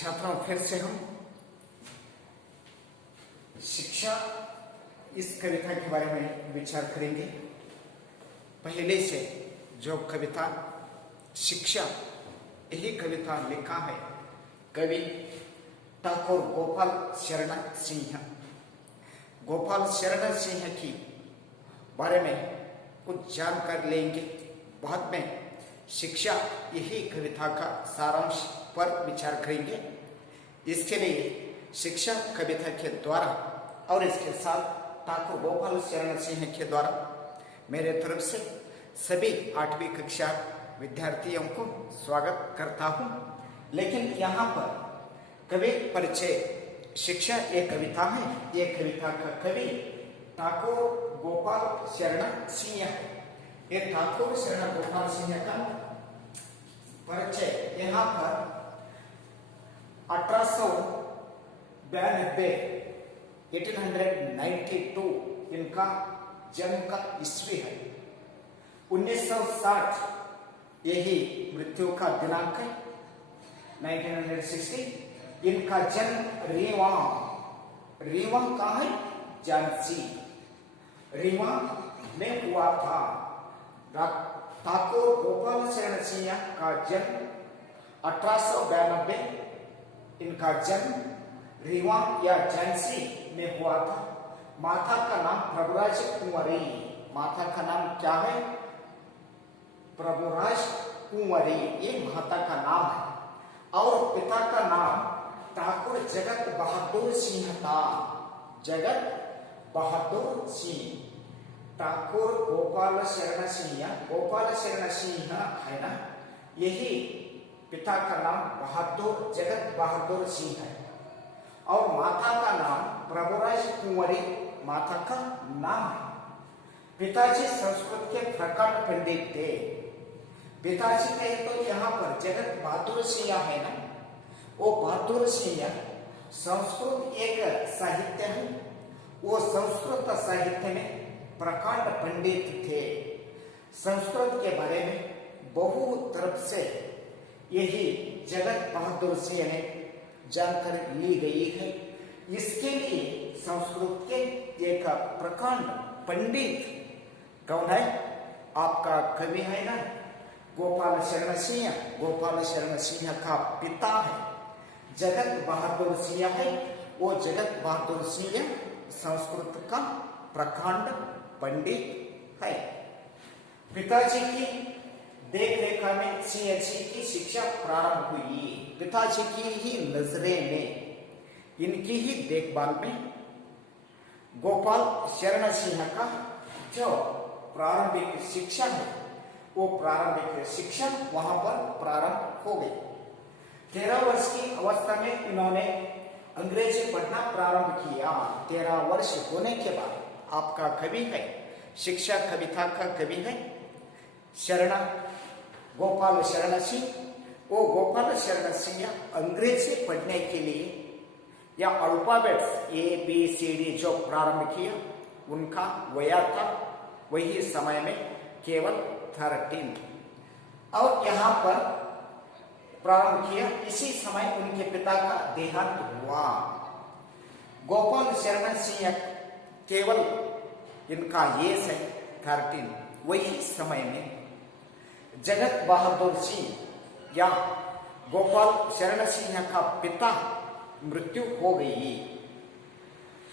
छात्रों, फिर से हम शिक्षा इस कविता के बारे में विचार करेंगे। पहले से जो कविता शिक्षा, यही कविता लिखा है कवि ठाकुर गोपाल शरण सिंह। गोपाल शरण सिंह की बारे में कुछ जानकारी लेंगे। बाद में शिक्षा, यही कविता का सारांश पर विचार करेंगे। इसके लिए शिक्षा कविता के द्वारा और इसके साथ ठाकुर गोपाल शरण सिंह के द्वारा मेरे तरफ से सभी 8वीं कक्षा विद्यार्थियों को स्वागत करता हूं। लेकिन यहाँ पर कवि परिचय, शिक्षा एक कविता है। ये कविता का कवि ठाकुर गोपाल शरण सिंह है। ये ठाकुर शरण गोपाल सिंह का परिचय यहाँ पर 1892 इनका जन्म का ईस्वी है। 1960 यही मृत्यु का दिनांक है। 1960 इनका जन्म रीवा कहाँ है? झांसी रीवा में हुआ था। ठाकुर गोपाल शरण सिंह का जन्म 1892, इनका जन्म रीवा या झांसी में हुआ था। माता का नाम प्रभुराज कुंवरी। माता का नाम क्या है? प्रभुराज कुंवरी, ये माता का नाम है। और पिता का नाम ठाकुर जगत बहादुर सिंह था। जगत बहादुर सिंह। ठाकुर गोपाल शरण सिंह है ना, यही पिता का नाम बहादुर जगत बहादुर सिंह है। और माता का नाम प्रभुराज कुंवरी माता का नाम है। पिताजी संस्कृत के प्रकांड पंडित थे। पिताजी कहे तो यहाँ पर जगत बहादुर सिंह है ना, वो बहादुर सिंह संस्कृत एक साहित्य है। वो संस्कृत साहित्य में प्रकांड पंडित थे। संस्कृत के बारे में बहुत तरफ से यही जगत बहादुर सिंह ने जानकारी ली गई है। इसके लिए संस्कृत के एक प्रकांड पंडित कौन है? आपका कवि है ना, गोपाल शरण सिंह। गोपाल शरण सिंह का पिता है जगत बहादुर सिंह है। वो जगत बहादुर सिंह संस्कृत का प्रकांड पंडित है। पिताजी की देख रेखा में सीएचसी की शिक्षा प्रारंभ हुई। पिताजी की ही नजरे में, इनकी ही देखभाल में गोपाल शरण सिंह का जो प्रारंभिक शिक्षा है, वो प्रारंभिक शिक्षा वहां पर प्रारंभ हो गई। 13 वर्ष की अवस्था में इन्होंने अंग्रेजी पढ़ना प्रारंभ किया। 13 वर्ष होने के बाद आपका कवि है, शिक्षा कविता का कवि है शरण गोपाल शरण सिंह। वो गोपाल शरण सिंह अंग्रेजी पढ़ने के लिए या अल्फाबेट्स ABCD जो प्रारंभ किया, उनका वया था वही समय में केवल 13। और यहाँ पर प्रारंभ किया। इसी समय उनके पिता का देहांत हुआ। गोपाल शरण सिंह केवल इनका एज है 13। वही समय में जगत बहादुर सिंह या गोपाल शरण सिंह का पिता मृत्यु हो गई।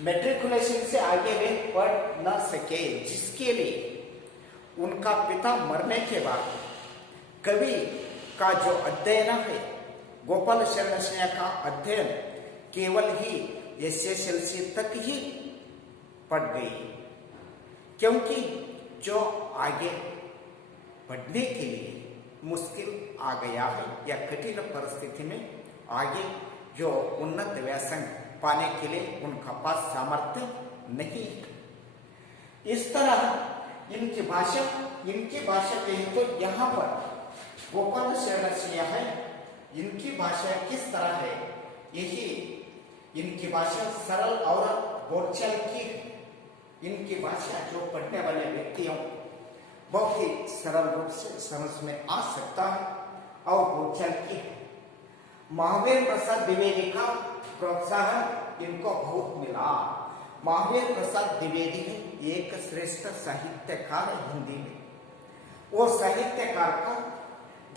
मैट्रिकुलेशन से आगे वे पढ़ न सके, जिसके लिए उनका पिता मरने के बाद कवि का जो अध्ययन है, गोपाल शरण सिंह का अध्ययन केवल ही SSLC तक ही पढ़ गई। क्योंकि जो आगे पढ़ने के लिए मुश्किल आ गया है या कठिन परिस्थिति में आगे जो उन्नत व्यासंग पाने के लिए उनका पास सामर्थ्य नहीं है। इस तरह इनकी भाषा कहें तो यहाँ पर गोपाल शरण सिंह है। इनकी भाषा किस तरह है? यही इनकी भाषा सरल और बोलचाल की है। इनकी भाषा जो पढ़ने वाले व्यक्तियों बहुत ही सरल रूप से समझ में आ सकता है और बोलचाल की है। महावीर प्रसाद द्विवेदी का प्रोत्साहन इनको बहुत मिला। महावीर प्रसाद द्विवेदी एक श्रेष्ठ साहित्यकार है हिंदी में। वो साहित्यकार का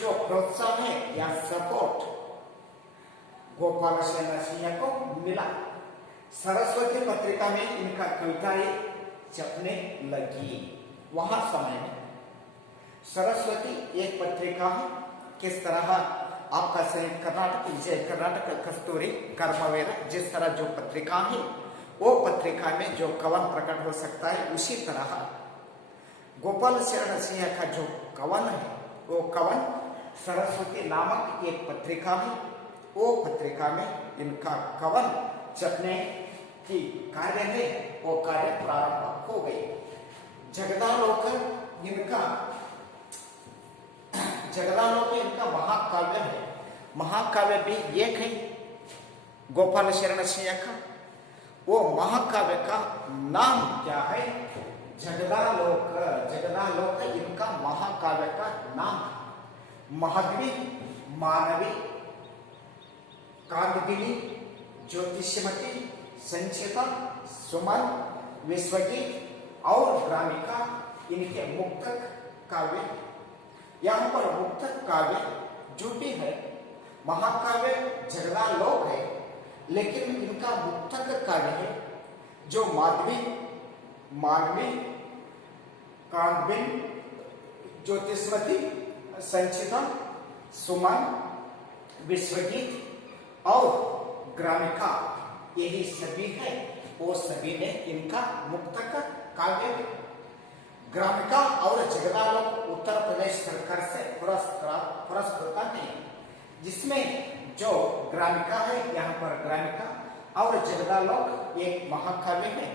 जो प्रोत्साहन है या सपोर्ट गोपाल शरण सिंह को मिला। सरस्वती पत्रिका में इनका कविताएं छपने लगी। वहां समय में सरस्वती एक पत्रिका है। किस तरह आपका संयुक्त कर्नाटक, विजय कर्नाटक, कस्तूरी, कर्मवीर, जिस तरह जो पत्रिका है वो पत्रिका में जो कवन प्रकट हो सकता है, उसी तरह गोपाल शरण सिंह का जो कवन है वो कवन सरस्वती नामक एक पत्रिका है। वो पत्रिका में इनका कवन छपने की कार्य है, वो कार्य प्रारंभ हो गई। जगदालोक इनका महाकाव्य है। महाकाव्य भी एक है गोपाल शरण सिंह का। वो महाकाव्य का नाम क्या है? जगदालोक। जगदालोक इनका महाकाव्य का नाम। महद्वी, मानवी, कांदबिनी, ज्योतिषमती, संचिता, सुमन, विश्वगीत और ग्रामिका इनके मुक्तक काव्य। यहाँ पर मुक्तक काव्य जो भी है, महाकाव्य जगदालोक है, लेकिन इनका मुक्तक काव्य है जो माधवी, मानवी, कांदबिन, ज्योतिषमती, संचिता, सुमन, विश्वगीत और ग्रामिका, यही सभी है। वो सभी ने इनका मुक्तक काव्य। ग्रामिका और जगदालोक उत्तर प्रदेश सरकार से पुरस्कृत है, जिसमें जो ग्रामिका है, यहाँ पर ग्रामिका और जगदालोक एक महाकाव्य है।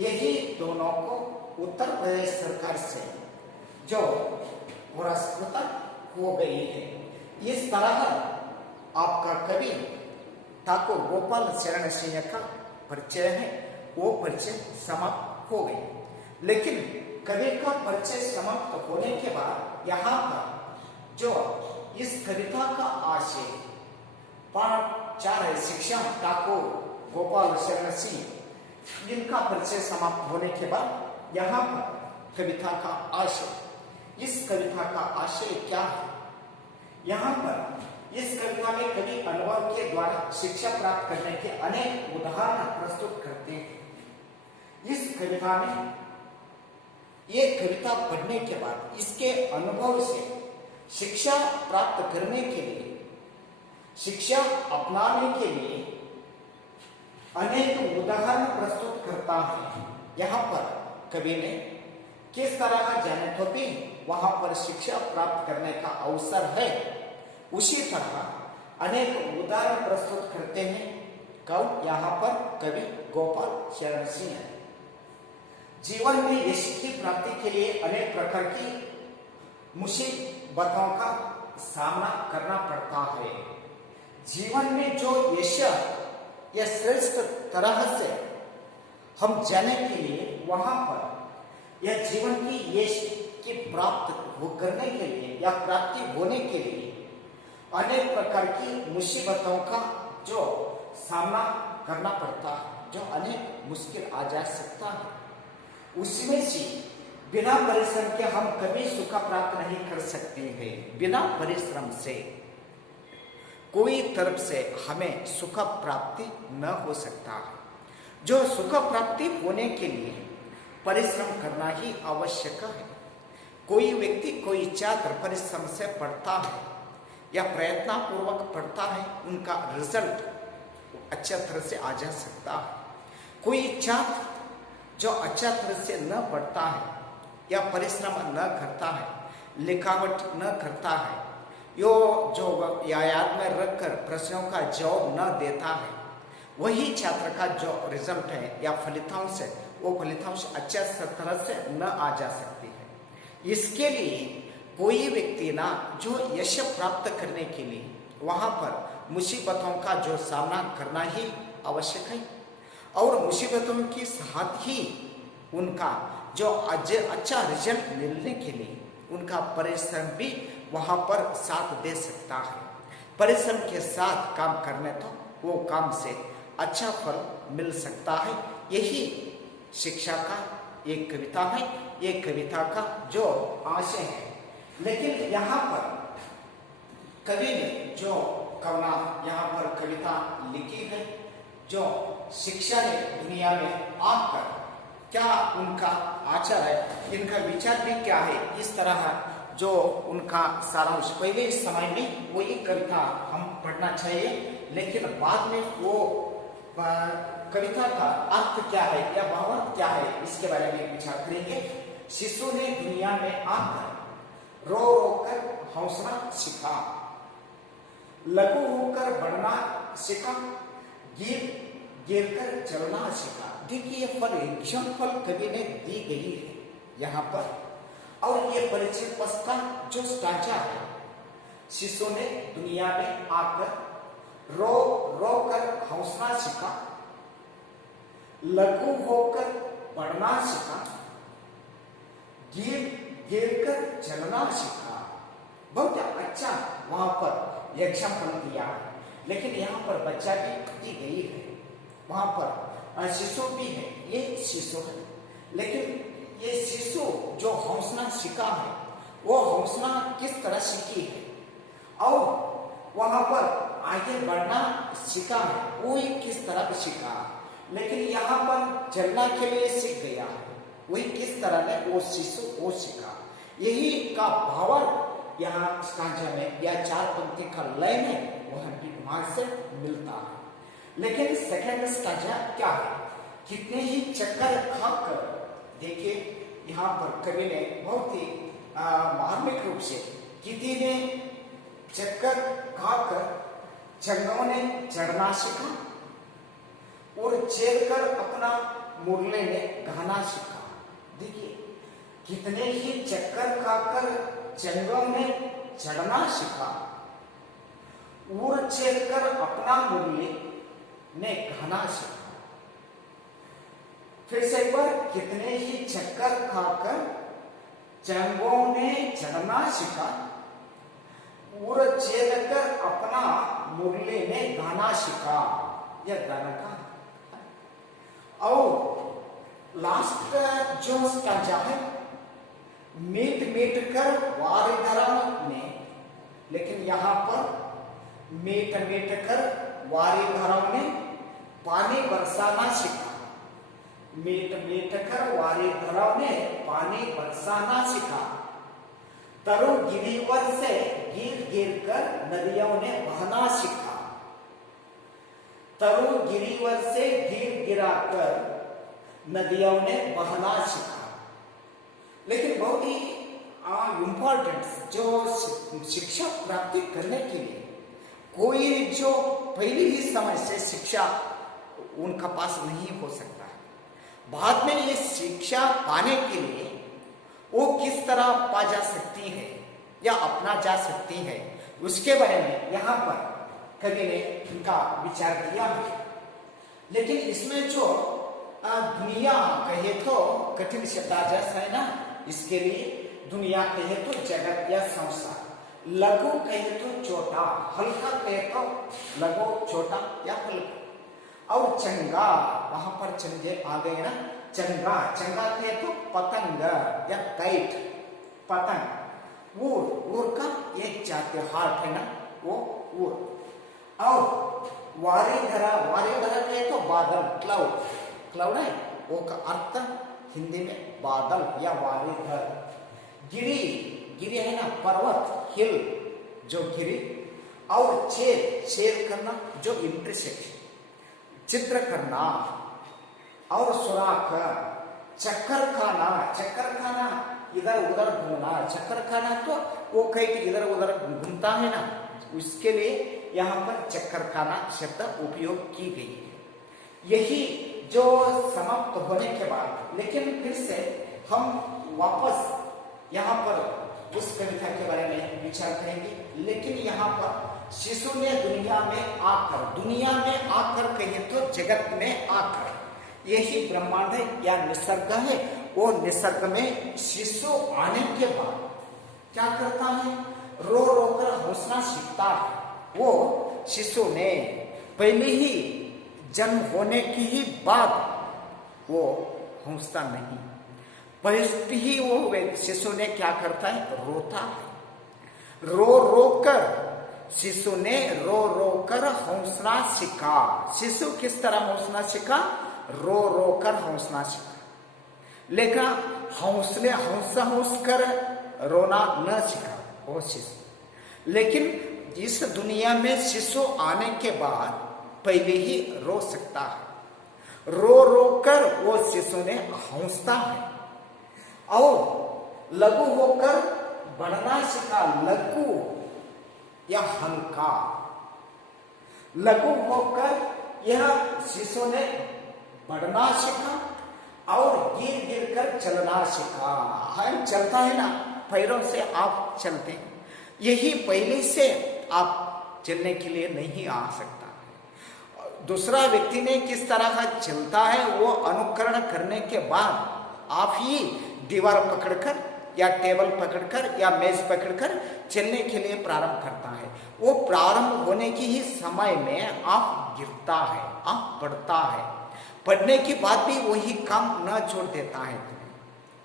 यही दोनों को उत्तर प्रदेश सरकार से जो पुरस्कृत हो गई है। इस तरह आपका कवि ठाकुर गोपाल शरण सिंह का परिचय है, वो परिचय समाप्त हो गई। लेकिन कवि का परिचय समाप्त होने के बाद यहाँ पर जो इस कविता का आशय पाठ 4 है, शिक्षा ठाकुर गोपाल शरण सिंह, इनका परिचय समाप्त होने के बाद यहाँ पर कविता का आशय, इस कविता का आशय क्या है? यहाँ पर इस कविता में कवि अनुभव के द्वारा शिक्षा प्राप्त करने के अनेक उदाहरण प्रस्तुत करते हैं। इस कविता में ये कविता पढ़ने के बाद इसके अनुभव से शिक्षा प्राप्त करने के लिए, शिक्षा अपनाने के लिए अनेक उदाहरण प्रस्तुत करता है। यहाँ पर कवि ने किस तरह का जाने तो भी वहां पर शिक्षा प्राप्त करने का अवसर है, उसी तरह अनेक उदाहरण प्रस्तुत करते हैं। कब? यहाँ पर कवि गोपाल शरण सिंह है। जीवन में यश की प्राप्ति के लिए अनेक प्रकार की मुसीबतों का सामना करना पड़ता है। जीवन में जो यश या श्रेष्ठ तरह से हम जाने के लिए वहां पर या जीवन की यश की प्राप्त करने के लिए या प्राप्ति होने के लिए अनेक प्रकार की मुसीबतों का जो सामना करना पड़ता है, जो अनेक मुश्किल आ जा सकता है। उसमें से बिना परिश्रम के हम कभी सुख प्राप्त नहीं कर सकते हैं। बिना परिश्रम से कोई तरफ से हमें सुख प्राप्ति न हो सकता है। जो सुख प्राप्ति होने के लिए परिश्रम करना ही आवश्यक है। कोई व्यक्ति कोई छात्र परिश्रम से पढ़ता है या प्रयत्न पूर्वक पढ़ता है, उनका रिजल्ट अच्छा तरह से आ जा सकता है। कोई छात्र जो अच्छा तरह से न पढ़ता है या परिश्रम न करता है, लिखावट न करता है, यो जो याद में रखकर प्रश्नों का जवाब न देता है, वही छात्र का जो रिजल्ट है या फलितांश है, वो फलितांश अच्छा तरह से न आ जा सकती है। इसके लिए कोई व्यक्ति ना जो यश प्राप्त करने के लिए वहां पर मुसीबतों का जो सामना करना ही आवश्यक है, और मुसीबतों के साथ ही उनका जो अच्छा रिजल्ट मिलने के लिए उनका परिश्रम भी वहां पर साथ दे सकता है। परिश्रम के साथ काम करने तो वो काम से अच्छा फल मिल सकता है। यही शिक्षा का एक कविता है, ये कविता का जो आशय है। लेकिन यहाँ पर कवि ने जो कवना यहाँ पर कविता लिखी है, जो शिक्षा ने दुनिया में आकर क्या उनका आचार है, इनका विचार भी क्या है, इस तरह जो उनका सारांश पहले इस समय में वही कविता हम पढ़ना चाहिए। लेकिन बाद में वो कविता का अर्थ क्या है या भावार्थ क्या है, इसके बारे में विचार करेंगे। शिशु ने दुनिया में आकर रो रो कर हौसला सीखा, लघु होकर बढ़ना सीखा, गिर गिर कर चलना सीखा। देखिए ये फल एग्जाम्पल कवि ने दी गई है यहाँ पर, और ये परिचय पद का जो स्टांचा है, शिशु ने दुनिया में आकर रो रो कर हौसला सीखा, लघु होकर बढ़ना सीखा, गिर गिर कर चलना सीखा। बहुत अच्छा वहां पर एग्जाम्पल दिया है। लेकिन यहाँ पर बच्चा भी दी गई है, वहां पर शिशु भी है, ये शिशु है। लेकिन ये शिशु जो हौसला सीखा है, वो हौसला किस तरह सीखी है और वहां पर आगे बढ़ना सीखा है, वो किस तरह सीखा। लेकिन यहाँ पर चलना के लिए सीख गया है, वही किस तरह ने वो शिशु वो सीखा। यही का भावार्थ यहाँ स्टांजा में या चार पंक्ति का लय में वहां से मिलता है। लेकिन सेकंड स्टांजा क्या है, कितने ही चक्कर खाकर, देखिए यहाँ पर कवि ने बहुत ही मार्मिक रूप से कितने ने चक्कर खाकर चंगाओं ने चढ़ना सीखा और चेरकर अपना मुरले ने गाना सीखा। देखिए कितने ही चक्कर खाकर चंगाओं ने चढ़ना सीखा और चेरकर अपना मुरले ने गाना सीखा। फिर से एक बार, कितने ही चक्कर खाकर चंगाओं ने चढ़ना सीखा और चेरकर अपना मुरली ने गाना सीखा। यह गाना का और लास्ट जो स्टांजा है, मीट मीट कर वारिधरम ने, लेकिन यहाँ पर मीट मीट कर वारिधरम ने पानी बरसाना सीखा। मीट मीट कर वारिधरम ने पानी बरसाना सीखा। तरु गिरिवर से गिर गिर कर नदियों ने बहना सीखा। तरु गिरिवर से गिर गिरा कर नदियों ने बहना सीखा। लेकिन बहुत ही इम्पोर्टेंट जो शिक्षा प्राप्ति करने के लिए कोई जो पहले ही समय से शिक्षा उनका पास नहीं हो सकता है, बाद में ये शिक्षा पाने के लिए वो किस तरह पा जा सकती है या अपना जा सकती है, उसके बारे में यहाँ पर कवि ने उनका विचार किया है। लेकिन इसमें जो दुनिया कहे तो कठिन शब्द आ जाता है ना, इसके लिए दुनिया कहे तो जगत या संसार, लघु कहे तो छोटा, हल्का कहे तो लघु छोटा या हल्का, और चंगा वहां पर चंगे आ गए ना, चंगा चंगा कहे तो पतंग या काइट, पतंग, ऊर का एक जातीय हार्ट है ना, वो ऊर, और वारिधरा कहे तो बादल, क्लाउड, क्लाउड है वो का अर्थ हिंदी में बादल या वारिधर। गिरी, गिरी है ना पर्वत, हिल जो गिरी, और छेद करना जो इंटरसेक्शन, चित्र करना, और सुराख, चक्कर खाना इधर उधर घूमना, चक्कर खाना तो वो कहीं इधर उधर घूमता है ना, उसके लिए यहाँ पर चक्कर खाना शब्द उपयोग की गई है। यही जो समाप्त होने के बाद, लेकिन फिर से हम वापस यहाँ पर उस कविता के बारे में विचार करेंगे। लेकिन यहाँ पर शिशु ने दुनिया में आकर कहे तो जगत में आकर, यही ब्रह्मांड है या निसर्ग है। वो निसर्ग में शिशु आने के बाद क्या करता है, रो रो कर हौसला सीखता है, वो शिशु ने पहले ही जन्म होने की ही बाद वो हंसता नहीं, फर्स्ट ही वो शिशु ने क्या करता है, रोता है। रो रो कर शिशु ने रो रो कर हंसना सीखा। शिशु किस तरह हंसना सीखा, रो रो कर हंसना सीखा। लेकिन हंस कर रोना न सीखा वो शिशु। लेकिन इस दुनिया में शिशु आने के बाद पहले ही रो सकता है। रो रो कर वो शिशु ने हंसता है और लघु होकर बढ़ना सीखा। लघु या हल्का, लघु होकर यह शिशु ने बढ़ना सीखा और गिर गिर कर चलना सीखा। हम चलता है ना, पैरों से आप चलते हैं, यही पहले से आप चलने के लिए नहीं आ सकता है। दूसरा व्यक्ति ने किस तरह का चलता है वो अनुकरण करने के बाद आप ही दीवार पकड़कर या टेबल पकड़कर या मेज पकड़कर चलने के लिए प्रारंभ करता है। वो प्रारंभ होने की ही समय में आप गिरता है, आप पड़ता है। पढ़ने के बाद भी वही काम न छोड़ देता है तुम्हें,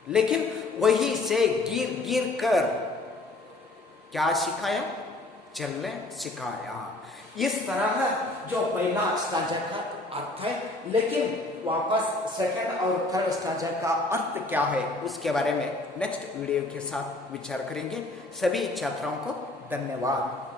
लेकिन वही से गिर गिर कर क्या सिखाया, चलने सिखाया। इस तरह जो पहला स्टांजा का अर्थ है, लेकिन वापस सेकंड और थर्ड स्टांजा का अर्थ क्या है उसके बारे में नेक्स्ट वीडियो के साथ विचार करेंगे। सभी छात्रों को धन्यवाद।